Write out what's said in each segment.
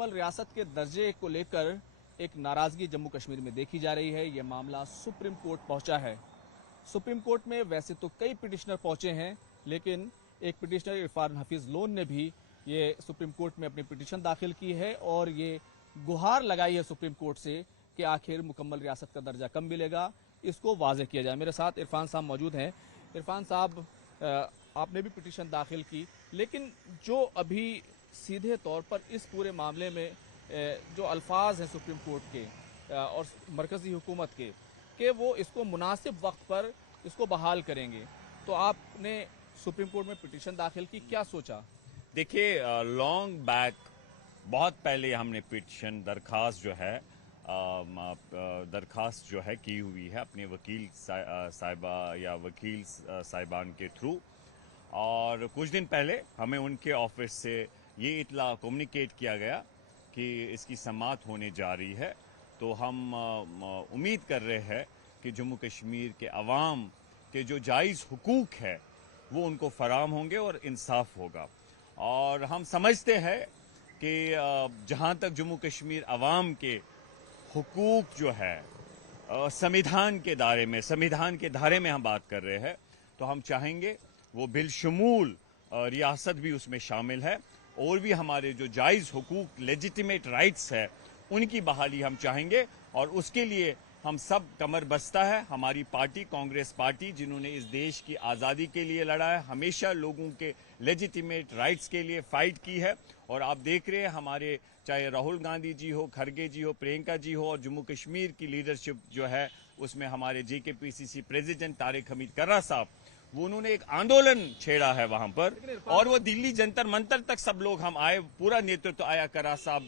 मुकम्मल रियासत के दर्जे को लेकर एक नाराजगी जम्मू कश्मीर में देखी जा रही है। यह मामला सुप्रीम कोर्ट पहुंचा है। सुप्रीम कोर्ट में वैसे तो कई पिटिशनर पहुंचे हैं, लेकिन एक पिटिशनर इरफान हफीज लोन ने भी ये सुप्रीम कोर्ट में अपनी पिटिशन दाखिल की है और ये गुहार लगाई है सुप्रीम कोर्ट से कि आखिर मुकम्मल रियासत का दर्जा कब मिलेगा, इसको वाजे किया जाए। मेरे साथ इरफान साहब मौजूद हैं। इरफान साहब, आपने भी पिटिशन दाखिल की, लेकिन जो अभी सीधे तौर पर इस पूरे मामले में जो अल्फाज हैं सुप्रीम कोर्ट के और मरकजी हुकूमत के कि वो इसको मुनासिब वक्त पर इसको बहाल करेंगे, तो आपने सुप्रीम कोर्ट में पिटिशन दाखिल की, क्या सोचा? देखिए, लॉन्ग बैक बहुत पहले हमने पिटिशन दरखास्त जो है की हुई है अपने वकील साहिबा या वकील साहिबान के थ्रू, और कुछ दिन पहले हमें उनके ऑफिस से ये इतला कम्युनिकेट किया गया कि इसकी समाअत होने जा रही है। तो हम उम्मीद कर रहे हैं कि जम्मू कश्मीर के अवाम के जो जायज़ हुकूक है वो उनको फराम होंगे और इंसाफ होगा। और हम समझते हैं कि जहाँ तक जम्मू कश्मीर अवाम के हुकूक जो है संविधान के दायरे में हम बात कर रहे हैं, तो हम चाहेंगे वो बिलशमूल रियासत भी उसमें शामिल है और भी हमारे जो जायज़ हुकूक लेजिटिमेट राइट्स है उनकी बहाली हम चाहेंगे। और उसके लिए हम सब कमर बस्ता है। हमारी पार्टी कांग्रेस पार्टी, जिन्होंने इस देश की आज़ादी के लिए लड़ा है, हमेशा लोगों के लेजिटिमेट राइट्स के लिए फाइट की है। और आप देख रहे हैं हमारे चाहे राहुल गांधी जी हो, खड़गे जी हो, प्रियंका जी हो, और जम्मू कश्मीर की लीडरशिप जो है उसमें हमारे JKPCC प्रेसिडेंट तारिक हमीद कर्रा साहब, वो उन्होंने एक आंदोलन छेड़ा है वहां पर, और वो दिल्ली जंतर मंतर तक सब लोग हम आए, पूरा नेतृत्व आया कर्रा साहब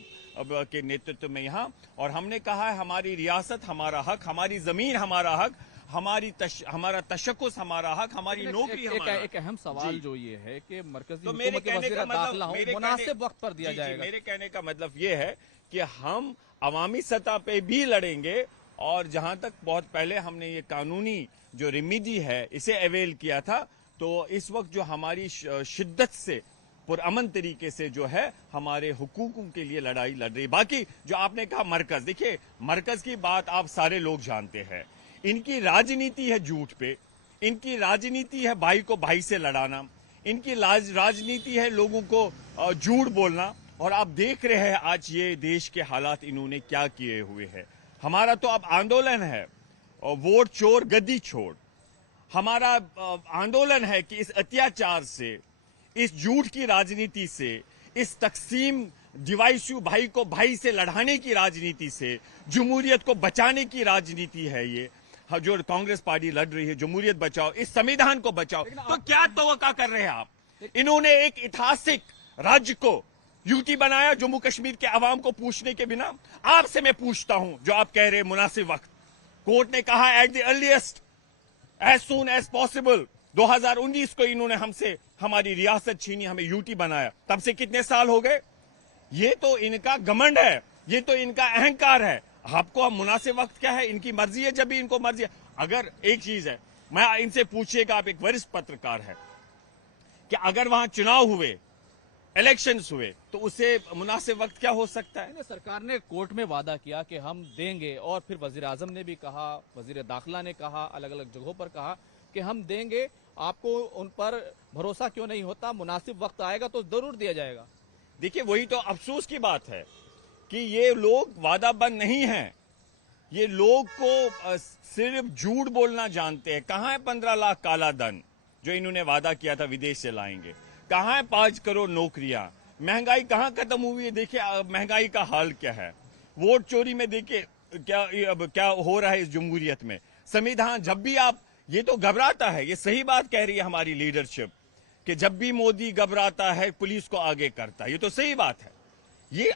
के नेतृत्व में यहाँ, और हमने कहा है हमारी रियासत हमारा हक, हमारी जमीन हमारा हक, हमारा तशक्कुस हमारा हक, हमारी नौकरी हमारा। एक अहम सवाल जो ये है कि मरकजी तो हुकूमत के वज़ीर दाखिला हो, मुनासिब वक्त पर दिया जाएगा। मेरे कहने का मतलब ये है कि हम अवामी सतह पे भी लड़ेंगे, और जहां तक बहुत पहले हमने ये कानूनी जो रेमेडी है इसे अवेल किया था, तो इस वक्त जो हमारी शिद्दत से पुरअमन तरीके से जो है हमारे हुकूकों के लिए लड़ाई लड़ रही। बाकी जो आपने कहा मरकज, देखिए मरकज की बात आप सारे लोग जानते हैं, इनकी राजनीति है झूठ पे, इनकी राजनीति है भाई को भाई से लड़ाना, इनकी राजनीति है लोगों को झूठ बोलना। और आप देख रहे हैं आज ये देश के हालात इन्होंने क्या किए हुए हैं। हमारा तो अब आंदोलन है वोट चोर गद्दी छोड़। हमारा आंदोलन है कि इस अत्याचार से, इस झूठ की राजनीति से, इस तकसीम डिवाइसिव भाई को भाई से लड़ाने की राजनीति से, जमहूरियत को बचाने की राजनीति है ये जो कांग्रेस पार्टी लड़ रही है। जमहूरियत बचाओ, इस संविधान को बचाओ। तो क्या तवक्का कर रहे हैं आप? इन्होंने एक ऐतिहासिक राज्य को यूटी बनाया जम्मू कश्मीर के अवाम को पूछने के बिना। आपसे मैं पूछता हूं, जो आप कह रहे हैं मुनासिब वक्त, कोर्ट ने कहा at the earliest, as soon as possible. 2019 को इन्होंने हमसे हमारी रियासत छीनी, हमें यूटी बनाया, तब से कितने साल हो गए? ये तो इनका घमंड है, ये तो इनका अहंकार है। आपको अब मुनासिब वक्त क्या है? इनकी मर्जी है, जब भी इनको मर्जी है। अगर एक चीज है, मैं इनसे पूछिएगा, आप एक वरिष्ठ पत्रकार है, कि अगर वहां चुनाव हुए, इलेक्शंस हुए, तो उसे मुनासिब वक्त क्या हो सकता है? सरकार ने कोर्ट में वादा किया कि हम देंगे, और फिर वजीर आजम ने भी कहा, वजीर दाखिला ने कहा, अलग अलग जगहों पर कहा कि हम देंगे। आपको उन पर भरोसा क्यों नहीं होता? मुनासिब वक्त आएगा तो जरूर दिया जाएगा। देखिए, वही तो अफसोस की बात है कि ये लोग वादाबंद नहीं हैं। ये लोग को सिर्फ झूठ बोलना जानते हैं। कहां है 15 लाख काला धन जो इन्होंने वादा किया था विदेश से लाएंगे? कहां है 5 करोड़ नौकरियां? महंगाई कहां खत्म हुई है? देखिए महंगाई का हाल क्या है। वोट चोरी में देखिए क्या हो रहा है इस जमहूरियत में। संविधान, जब भी आप, ये तो घबराता है, ये सही बात कह रही है हमारी लीडरशिप कि जब भी मोदी घबराता है पुलिस को आगे करता है, ये तो सही बात है। ये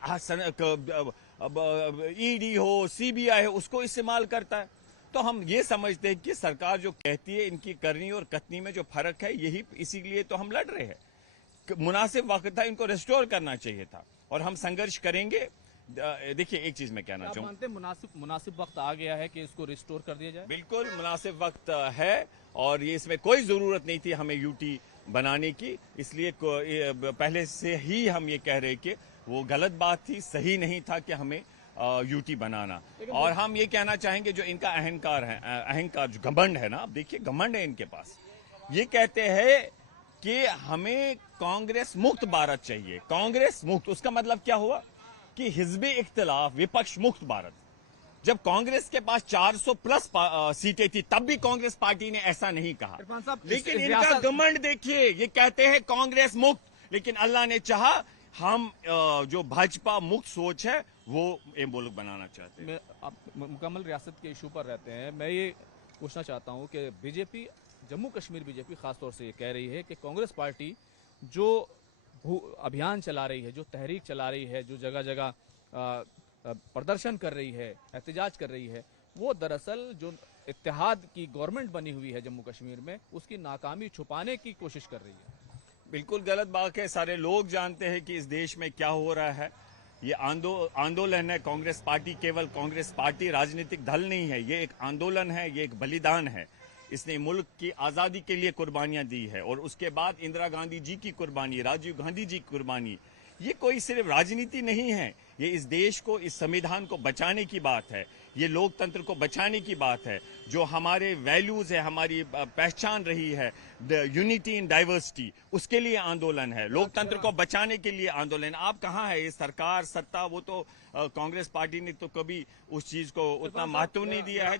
ईडी हो, CBI हो, उसको इस्तेमाल करता है। तो हम ये समझते हैं कि सरकार जो कहती है, इनकी करनी और कथनी में जो फर्क है, यही इसीलिए तो हम लड़ रहे हैं। मुनासिब वक्त था, इनको रिस्टोर करना चाहिए था, और हम संघर्ष करेंगे। देखिए, एक चीज मैं कहना चाहूँ, मुनासिब वक्त आ गया है कि इसको रिस्टोर कर दिया जाए। बिल्कुल मुनासिब वक्त है, और ये इसमें कोई जरूरत नहीं थी हमें यूटी बनाने की। इसलिए पहले से ही हम ये कह रहे कि वो गलत बात थी, सही नहीं था कि हमें यूटी बनाना। और हम ये कहना चाहेंगे जो इनका अहंकार है, अहंकार जो घमंड है ना, आप देखिए घमंड है इनके पास। ये कहते हैं कि हमें कांग्रेस मुक्त भारत चाहिए। कांग्रेस मुक्त, उसका मतलब क्या हुआ कि हिजबी इख्तिलाफ, विपक्ष मुक्त भारत। जब कांग्रेस के पास 400 प्लस सीटें थी तब भी कांग्रेस पार्टी ने ऐसा नहीं कहा। इरफान साहब, लेकिन इस इनका रियासत- घमंड देखिए, ये कहते हैं कांग्रेस मुक्त, लेकिन अल्लाह ने चाहा हम जो भाजपा मुक्त सोच है वो ये मुल्क बनाना चाहते हैं। आप मुकम्मल रियासत के इशू पर रहते हैं। मैं ये पूछना चाहता हूँ कि बीजेपी, जम्मू कश्मीर बीजेपी खासतौर से ये कह रही है कि कांग्रेस पार्टी जो अभियान चला रही है, जो तहरीक चला रही है, जो जगह जगह प्रदर्शन कर रही है, एहतजाज कर रही है, वो दरअसल जो इत्तेहाद की गवर्नमेंट बनी हुई है जम्मू कश्मीर में, उसकी नाकामी छुपाने की कोशिश कर रही है। बिल्कुल गलत बात है। सारे लोग जानते हैं कि इस देश में क्या हो रहा है। ये आंदोलन है। कांग्रेस पार्टी केवल कांग्रेस पार्टी राजनीतिक दल नहीं है, ये एक आंदोलन है, ये एक बलिदान है। इसने मुल्क की आज़ादी के लिए कुर्बानियां दी है और उसके बाद इंदिरा गांधी जी की कुर्बानी, राजीव गांधी जी की कुर्बानी। ये कोई सिर्फ राजनीति नहीं है, ये इस देश को, इस संविधान को बचाने की बात है, ये लोकतंत्र को बचाने की बात है। जो हमारे वैल्यूज है, हमारी पहचान रही है, यूनिटी इन डाइवर्सिटी, उसके लिए आंदोलन है, लोकतंत्र को बचाने के लिए आंदोलन। आप कहाँ है ये सरकार, सत्ता, वो तो कांग्रेस पार्टी ने तो कभी उस चीज को उतना महत्व नहीं दिया है।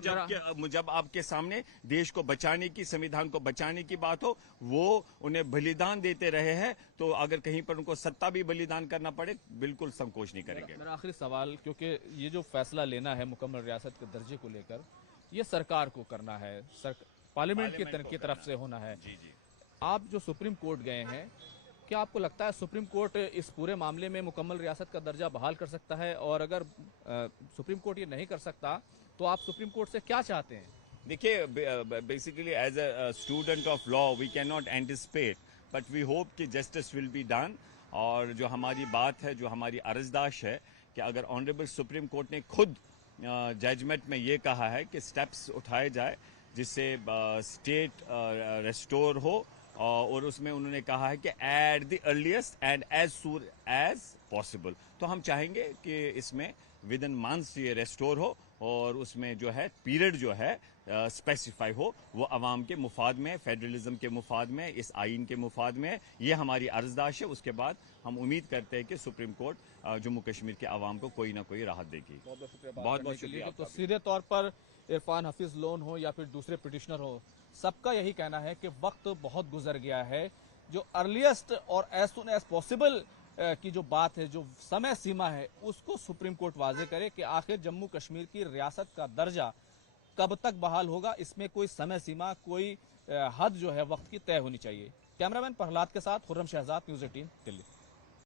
जब आपके सामने देश को बचाने की, संविधान को बचाने की बात हो, वो उन्हें बलिदान देते रहे हैं। तो अगर कहीं पर उनको सत्ता भी बलिदान करना पड़े, बिल्कुल संकोच नहीं करेंगे। मेरा आखिरी सवाल, क्योंकि ये जो फैसला लेना है मुकम्मल रियासत के दर्जे को लेकर, ये सरकार को करना है, पार्लियामेंट की तरफ से होना है। जी जी। आप जो सुप्रीम कोर्ट गए हैं, क्या आपको लगता है सुप्रीम कोर्ट इस पूरे मामले में मुकम्मल रियासत का दर्जा बहाल कर सकता है? और अगर सुप्रीम कोर्ट ये नहीं कर सकता तो आप सुप्रीम कोर्ट से क्या चाहते हैं? देखिए, basically as a student of law we can not anticipate, but we hope कि जस्टिस विल बी डन। और जो हमारी बात है, जो हमारी अर्जदाश है कि अगर ऑनरेबल सुप्रीम कोर्ट ने खुद जजमेंट में ये कहा है कि स्टेप्स उठाए जाए जिससे स्टेट रेस्टोर हो, और उसमें उन्होंने कहा है कि at the earliest and as soon as possible, तो हम चाहेंगे कि इसमें विद इन मंथ्स ये रेस्टोर हो और उसमें जो है पीरियड जो है स्पेसिफाई हो, वो अवाम के मुफाद में, फेडरलिज्म के मुफाद में, इस आइन के मुफाद में। ये हमारी अर्जदाश है। उसके बाद हम उम्मीद करते हैं कि सुप्रीम कोर्ट जम्मू कश्मीर के अवाम को कोई ना कोई राहत देगी। बहुत बहुत शुक्रिया। बहुत बहुत शुक्रिया। तो सीधे तौर पर इरफान हफीज लोन हो या फिर दूसरे पिटिशनर हो, सबका यही कहना है कि वक्त बहुत गुजर गया है। जो अर्लीस्ट और एज सुन एज पॉसिबल की जो बात है, जो समय सीमा है, उसको सुप्रीम कोर्ट वाजे करे कि आखिर जम्मू कश्मीर की रियासत का दर्जा कब तक बहाल होगा। इसमें कोई समय सीमा, कोई हद जो है वक्त की तय होनी चाहिए। कैमरामैन प्रहलाद के साथ खुर्रम शहजाद, न्यूज़ 18 दिल्ली।